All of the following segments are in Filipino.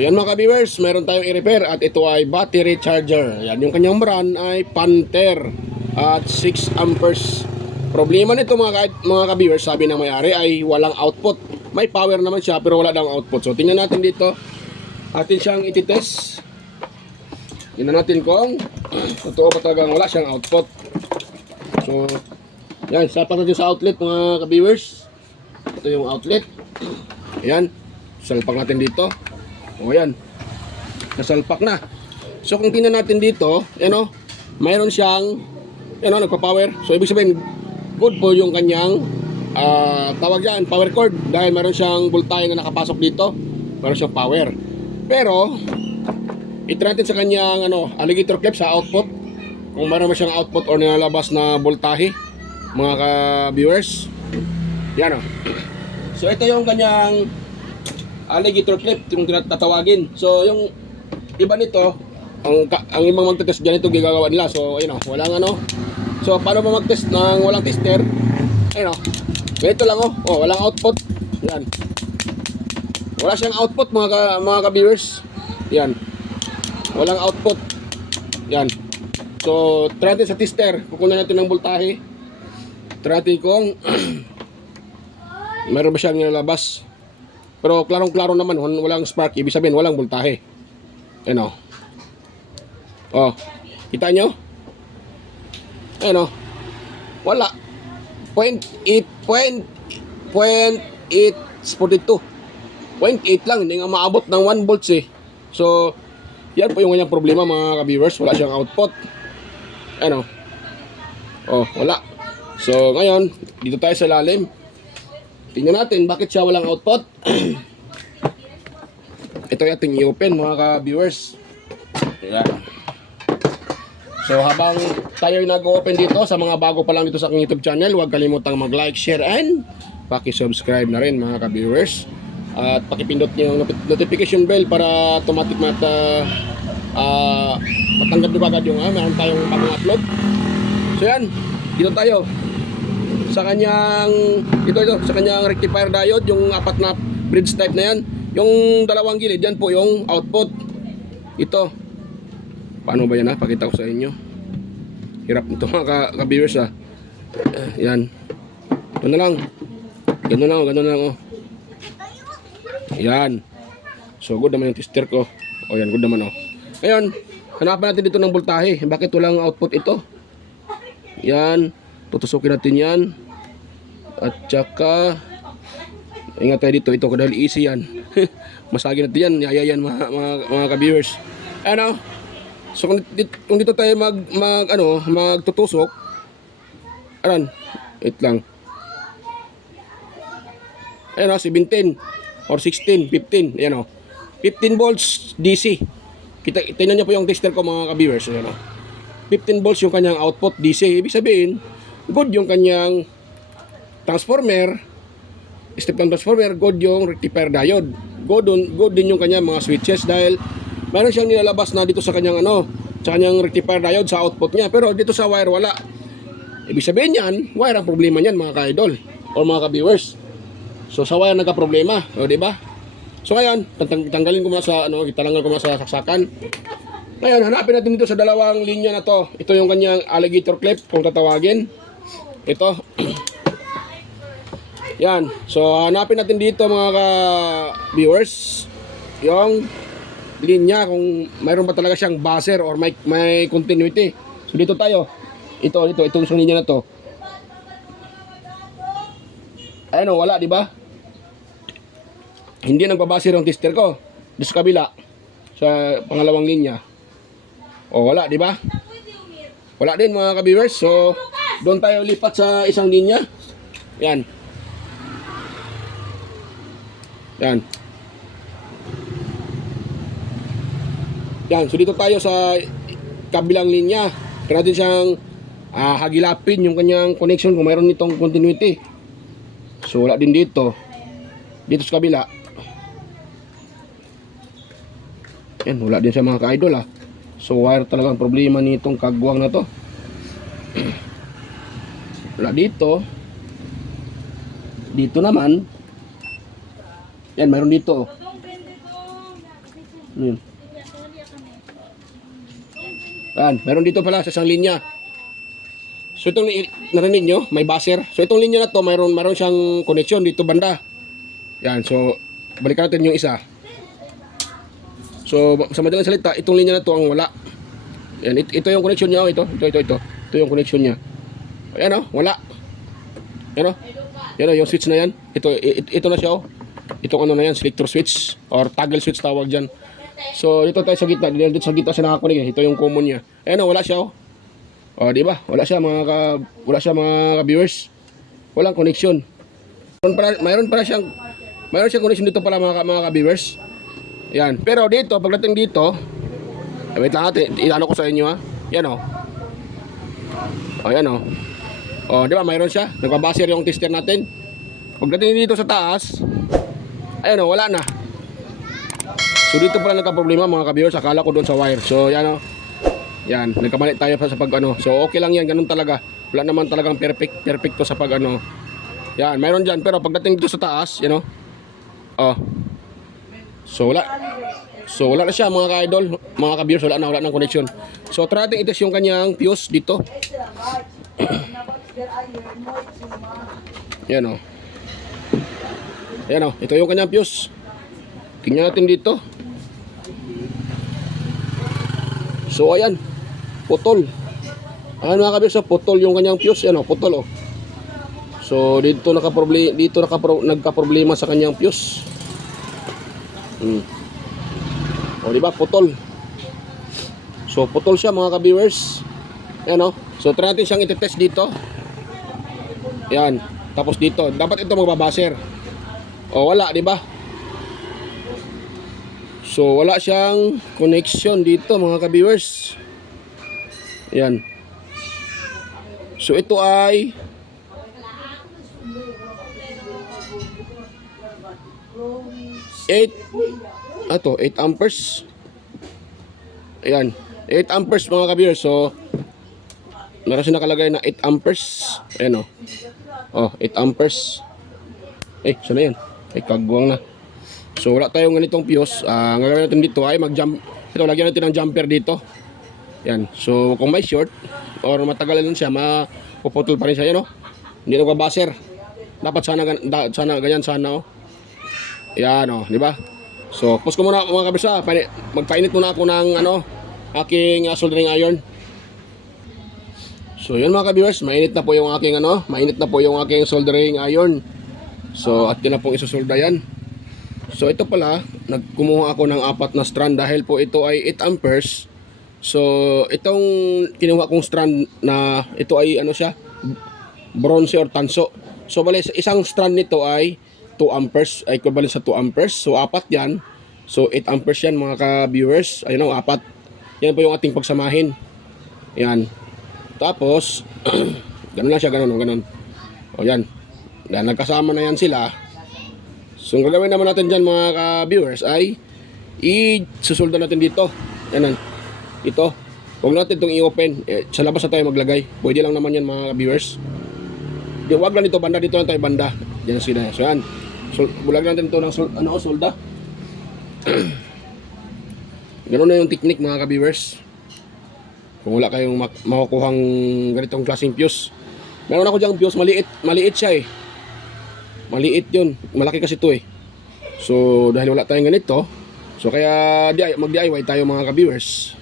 yan mga ka-viewers, meron tayong i-repair at ito ay battery charger. Yan, yung kanyang brand ay Panther at 6 amperes. Problema nito mga ka-viewers, sabi ng may-ari ay walang output. May power naman siya pero wala daw output. So tingnan natin dito. Atin siyang ititest. Tingnan natin kung totoo ba talagang wala siyang output. So yan, sapat natin sa outlet mga ka-viewers. Ito yung outlet. Ayan, salpak natin dito. O yan, nasalpak na. So kung tingnan natin dito, ano, mayroon siyang nagpa-power. So ibig sabihin, good po yung kanyang tawag dyan, power cord. Dahil mayroon siyang voltahe na nakapasok dito. Mayroon siyang power. Pero i-try natin sa kanyang alligator clip sa output. Kung mayroon siyang output or nilalabas na voltahe, mga ka-viewers. Yan o. So ito yung kanyang alligator clip, yung tatawagin. So yung iba nito, ang ibang magte-test dyan ito gagagawa nila. So ayun o, walang So paano ba mag-test ng walang tester? Ayun o, ganito lang o. Oh, walang output. Yan. Wala siyang output mga ka-viewers. Yan. Walang output. Yan. So try natin sa tester. Kukunan natin ng voltahe. Try natin kung meron ba siyang nilalabas. Pero klarong-klaro naman, walang spark. Ibig sabihin, walang voltahe. Ayan o. Oh, kita nyo? Ayan o. Wala. 0.8 lang. Hindi nga maabot ng 1 volts eh. So, yan po yung kanyang problema mga ka-viewers. Wala siyang output. Ayan o. Oh, wala. So, ngayon, dito tayo sa lalim. Tingnan natin bakit siya walang output. Ito yung ating i-open mga ka-viewers. Ayan. So habang tayo nag-open dito, sa mga bago pa lang dito sa aking YouTube channel, huwag kalimutang mag-like, share, and paki-subscribe na rin mga ka-viewers. At pakipindot niyo yung notification bell para automatic matanggap nyo agad yung meron tayong bagong upload. So yan, dito tayo sa kanyang sa kanyang rectifier diode, yung apat na bridge type na yan. Yung dalawang gilid, yan po yung output. Ito. Paano ba yan pakita ko sa inyo. Hirap nito mga ka-viewers yan. Ito na lang. Ganun lang oh. Yan. So good naman yung tester ko. O yan, good naman oh. Ngayon, hanapan natin dito ng voltahe. Bakit walang output ito? Yan. Tutusukin natin yan. At saka ingat tayo dito. Ito dahil easy yan. Masagin natin yan. Yaya yan mga ka-viewers. Ano? So kung dito tayo magtutusok. Ayan. Wait lang. Ayan o. 17 or 16, 15. Ayan o. 15 volts DC. Tingnan niyo po yung tester ko mga ka-viewers. Ayan o. 15 volts yung kanyang output DC. Ibig sabihin, good yung kanyang transformer, step-down transformer, good yung rectifier diode. Good din yung kanyang mga switches dahil meron siyang nilalabas na dito sa kanyang sa kanyang rectifier diode sa output niya. Pero dito sa wire wala. Ibig sabihin yan, wire ang problema niyan mga ka-idol or mga ka-viewers. So sa wire nagka-problema, o di ba? So ngayon, tanggalin ko muna sa italanggal ko muna sa saksakan. Ngayon, hanapin natin dito sa dalawang linya na to. Ito yung kanyang alligator clip kung tatawagin. Ito. Yan. So hanapin natin dito mga ka-viewers yung linya kung mayroon ba talaga siyang buzzer or may continuity. So dito tayo. Itong linya na to. Ayun wala, di ba? Hindi nagbabuzzer yung tester ko. Dito sa kabila sa pangalawang linya. O wala, di ba? Wala din mga ka-viewers. So doon tayo lipat sa isang linya. Yan. Yan. Yan. So dito tayo sa kabilang linya. Kaya natin siyang hagilapin yung kanyang connection kung mayroon nitong continuity. So wala din dito. Dito sa kabila. Yan. Wala din sa mga ka-idol So wire talagang problema nitong kagwang na to. Wala dito. Dito naman. Yan, mayroon dito. Yun. Yan, meron dito pala sa isang linya. So itong narinig nyo, may buzzer. So itong linya na to, mayroon siyang connection dito banda. Yan, so balikan natin yung isa. So sa madaling salita, itong linya na to ang wala. Yan, ito yung connection niya, ito. Ito yung connection niya. Ayan wala. Yan yan yung switch na yan. Ito na siya Itong ano na yan, selector switch or toggle switch tawag diyan. So dito tayo sa gitna, dito sa gitna siya nakakunik. Ito yung common niya. Ayan wala siya di ba? Wala siya mga viewers. Walang connection. Mayroon siyang connection dito pala mga viewers. Yan. Pero dito, pagdating dito, wait lang natin, iano ko sa inyo Yan yan di ba? Mayroon siya. Nagbabaser yung tester natin. Pagdating dito sa taas, ayan wala na. So dito pala nagka-problema mga ka-viewers. Akala ko doon sa wire. So yan yan, nagkamali tayo sa pag So okay lang yan, ganun talaga. Wala naman talagang perfecto sa pag Yan, mayroon dyan. Pero pagdating dito sa taas, So wala na siya mga ka-idol, mga ka-viewers, wala nang connection. So try natin itis yung kanyang fuse dito. Yan Ayan ito yung kanyang fuse. Tingnan natin dito. So ayan, putol. Ayan mga kabirsa, putol yung kanyang fuse. Yan putol So dito nagka-problema sa kanyang fuse. Di ba putol. So putol siya mga ka-viewers. Ayan So try natin siyang i-test dito. Yan. Tapos dito, dapat ito magbabaser. Wala, di ba? So wala siyang connection dito mga ka-viewers. Yan. So ito ay 8 amperes. Ayan, 8 amperes mga ka-viewers. So meron siya nakalagay na 8 amperes. Ayan 8 amperes. Saan na yan? Kagwang na. So wala tayong ganitong fuse. Ang gagawin natin dito ay mag-jump. Ito, lagyan natin ng jumper dito. Yan. So kung may short or matagal lang siya, mapuputol pa rin siya. Yan Hindi nagbabaser. Dapat sana ganyan sana Yan di ba? So pause ko muna mga kabisa. Magpainit muna ako ng aking soldering iron. So yun mga ka-viewers, mainit na po yung aking soldering iron. So at yun na pong isusolda yan. So ito pala, nagkumuha ako ng 4 na strand dahil po ito ay 8 amperes. So itong kinuha kong strand na ito ay siya, bronze or tanso. So bali isang strand nito ay 2 amperes, ay equivalent sa 2 amperes. So 4 yan. So 8 amperes yan mga ka-viewers. Ayun 4. Yan po yung ating pagsamahin. Yan. Tapos ganun lang siya, ganun. Yan. Yan, nagkasama na yan sila. So ang gagawin naman natin dyan mga ka-viewers ay isusulda natin dito. Yan ito. Huwag natin itong i-open. Sa labas na tayo maglagay. Pwede lang naman yan mga ka-viewers. Huwag lang dito banda. Dito lang tayo banda. Yan sila. So yan. So, bulag natin ito ng solda. Ganun na yung technique mga ka-viewers. Kung wala kayong makukuhang ganitong klaseng fuse. Meron ako dyang fuse. Maliit siya Maliit yun. Malaki kasi ito So dahil wala tayong ganito, so kaya mag-DIY tayo mga ka-viewers.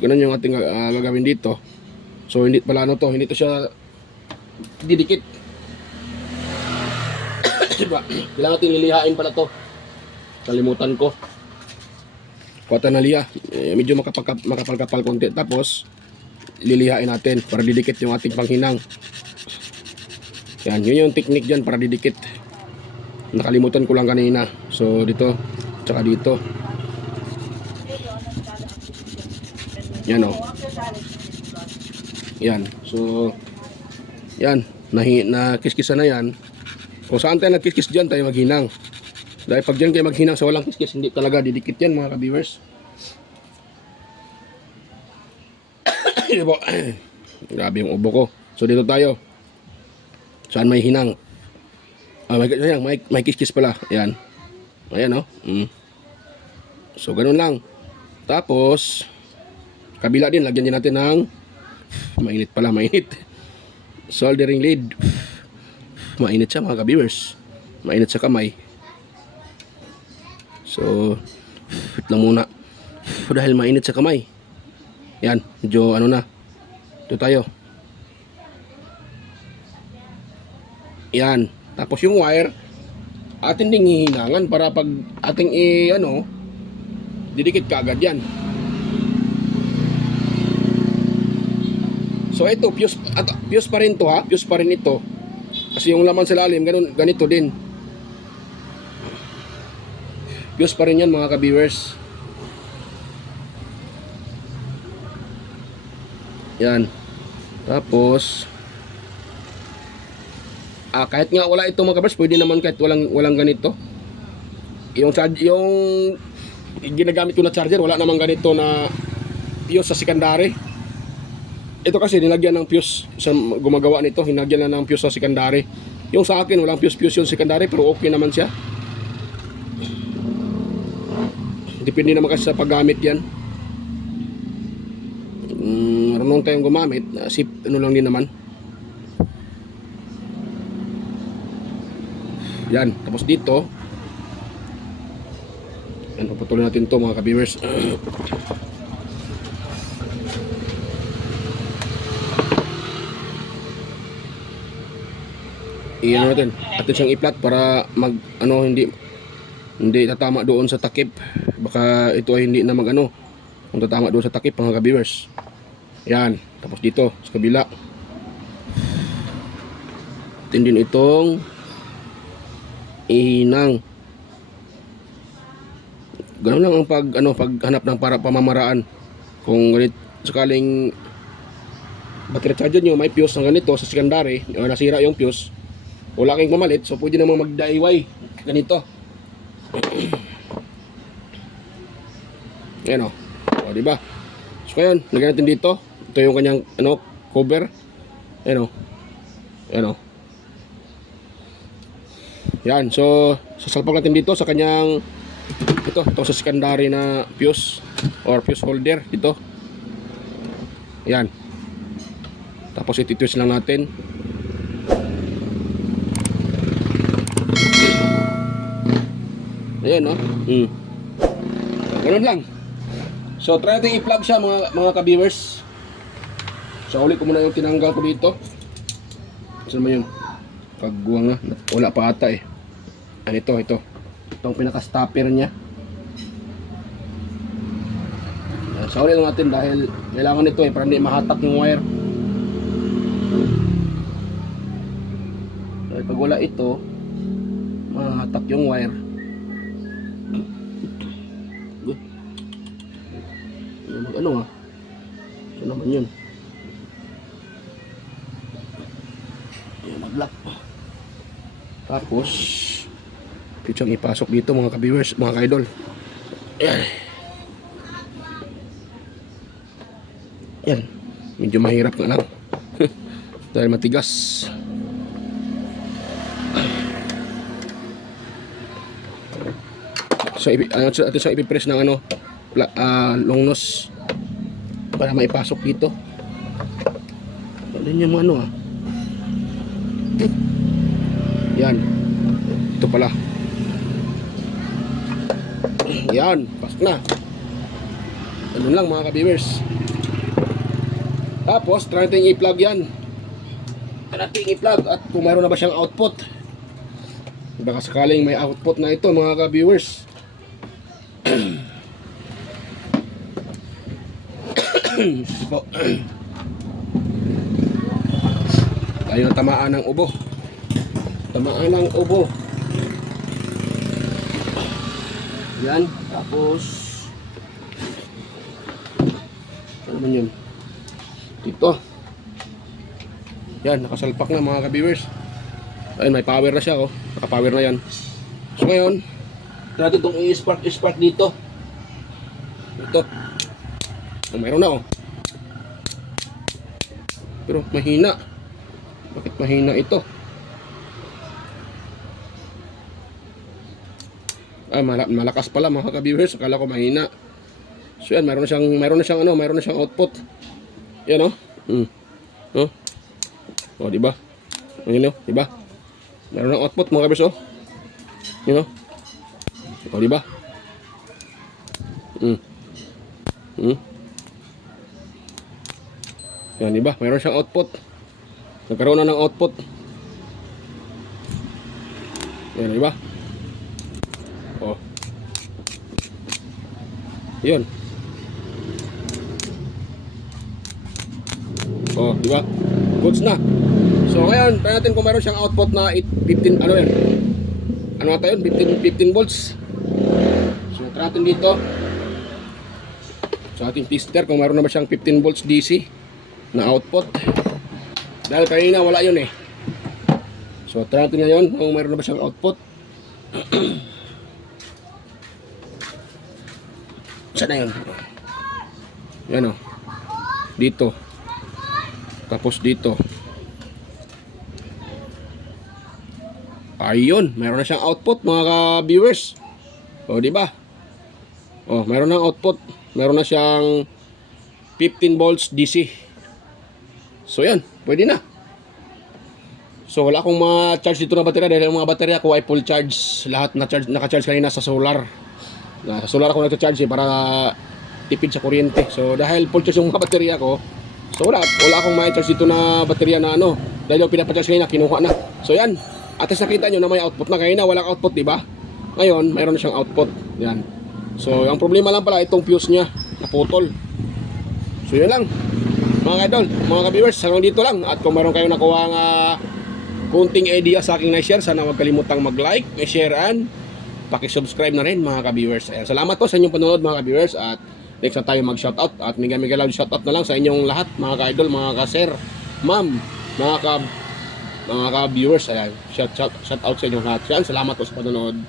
Ganun yung ating gagawin dito. So hindi pala hindi to siya didikit. Diba? Kailangan natin lilihain pala to. Kalimutan ko. Kuwata na liha. Medyo makapal-kapal konti. Tapos lilihain natin para didikit yung ating panghinang. Yan, yun yung technique dyan para didikit. Nakalimutan ko lang kanina. So dito, tsaka dito. Yan Yan. So yan, nakiskisa na yan. Kung saan tayo nagkiskis dyan, tayo maghinang. Dahil pag dyan kayo maghinang sa walang kiskis, hindi talaga didikit yan mga ka-viewers. Grabe yung ubo ko. So dito tayo. Saan may hinang? May kiskis pala. Ayan. Ayan So, ganun lang. Tapos, kabila din, lagyan din natin ng mainit pala, mainit. Soldering lead. Mainit siya mga ka-viewers. Mainit sa kamay. So, wait lang muna. Dahil mainit sa kamay. Yan, medyo ano na. Ito tayo. Yan. Tapos yung wire, atin ding hihinangan para pag ating didikit ka agad yan. So ito, fuse pa rin to ha. Fuse pa rin ito. Kasi yung laman sa lalim, ganito din. Fuse pa rin yan mga ka-viewers. Yan. Tapos kahit nga wala ito mga ka-viewers, pwede naman kahit walang ganito. Yung ginagamit ko na charger, wala namang ganito na fuse sa secondary. Ito kasi nilagyan ng fuse sa gumagawa nito, hinagyan na ng fuse sa secondary. Yung sa akin walang fuse yung secondary, pero okay naman siya. Depende naman kasi sa paggamit yan. Marunong tayong gumamit, lang din naman. Yan, tapos dito yan, papatuloy natin to mga ka-viewers. Iyan natin, atin siyang i-flat para hindi tatama doon sa takip. Baka ito ay hindi na kung tatama doon sa takip mga ka-viewers. Yan, tapos dito sa kabila atin din itong ihinang. Ganun lang ang paghanap ng pamamaraan. Kung ganit sakaling battery charger nyo may fuse ng ganito sa secondary o nasira yung fuse, wala kayong mamalit, so pwede namang mag-DIY ganito. Ayan o, diba? So ngayon, lagyan natin dito. Ito yung kanyang cover. Ayan o. Yan, so sasalpak natin dito sa kanyang ito sa secondary na fuse or fuse holder dito. Yan. Tapos iti-twist lang natin. Ayan no. Ganun lang. So try natin i-plug siya mga ka-viewers. So uli ko muna yung tinanggal ko dito. Saan naman yun? Pagguwang na. Wala pa ata eh. Ito. Itong pinaka-stopper niya. Sauli lang natin dahil kailangan nito para hindi mahatak yung wire. Dahil pag wala ito, mahatak yung wire. Ito naman yun. Mag-lock. Tapos ito siyang ipasok dito mga ka-viewers, mga ka-idol. Yan. Medyo mahirap nga lang. Dahil matigas. So atin siyang ipipress ng long nose para maipasok dito. Yan yung yan. Ito pala. Yan, pasok na. Ganun lang mga ka-viewers. Tapos try natin i-plug yan. Try natin i-plug at kung mayroon na ba siyang output. Baka sakaling may output na ito mga ka-viewers. Tayo na tamaan ng ubo. Yan, tapos ano naman yun? Dito. Yan, nakasalpak na mga ka-viewers. Ayun, may power na siya naka-power na yan. So ngayon, natin itong i-spark dito. Ito. Mayroon na pero mahina. Bakit mahina ito? Malakas pala mga ka-viewers. Akala ko mahina. So yan, mayroon na siyang output. Yan oh. Oh. Oh, di ba? Ayun oh, di ba? Mayroon ng output mga ka-viewers oh. Yan oh. Oh, di ba? Yan, di ba? Mayroon siyang output. Nagkaroon na ng output. Yan, di ba? Oh. Yun. Oh, di ba? Goods na. So, ngayon, try natin kung mayroon siyang output na 15, ano yan? Ano ata yun? 15 volts. So, try natin dito. Sa ating tester, kung mayroon na ba siyang 15 volts DC na output. Dahil kanina wala yun eh. So, try natin ngayon kung mayroon na ba siyang output. Saan na yun? Yan o. Dito. Tapos dito. Ayun, mayroon na siyang output mga ka-viewers. O, di ba? O, mayroon na output. Mayroon na siyang 15 volts DC. So, yan. Pwede na. So, wala akong ma-charge dito na baterya dahil yung mga baterya ko ay full charge. Lahat naka-charge kanina sa solar. Sa solar ako nagcha-charge para tipid sa kuryente. So, dahil full charge yung mga baterya ko, so wala akong ma-charge dito na baterya na ano. Dahil yung pinapacharge kanina, kinuha na. So, yan. At nakita nyo na may output na. Kanina walang output, di ba? Ngayon, mayroon na siyang output. Yan. So, ang problema lang pala, itong fuse niya, naputol. So, yun lang. Mga idol, mga ka-viewers, hanggang dito lang. At kung mayroon kayong nakuha nga kunting idea sa aking na-share, sana huwag kalimutang mag-like, share, and pakisubscribe na rin mga ka-viewers. Ayan, salamat po sa inyong panonood mga ka-viewers. At next na tayo mag-shoutout. At mega loud shoutout na lang sa inyong lahat mga ka-idol, mga ka-sir, ma'am, mga ka-viewers. Ayan, shoutout sa inyong lahat. Ayan, salamat po sa panonood.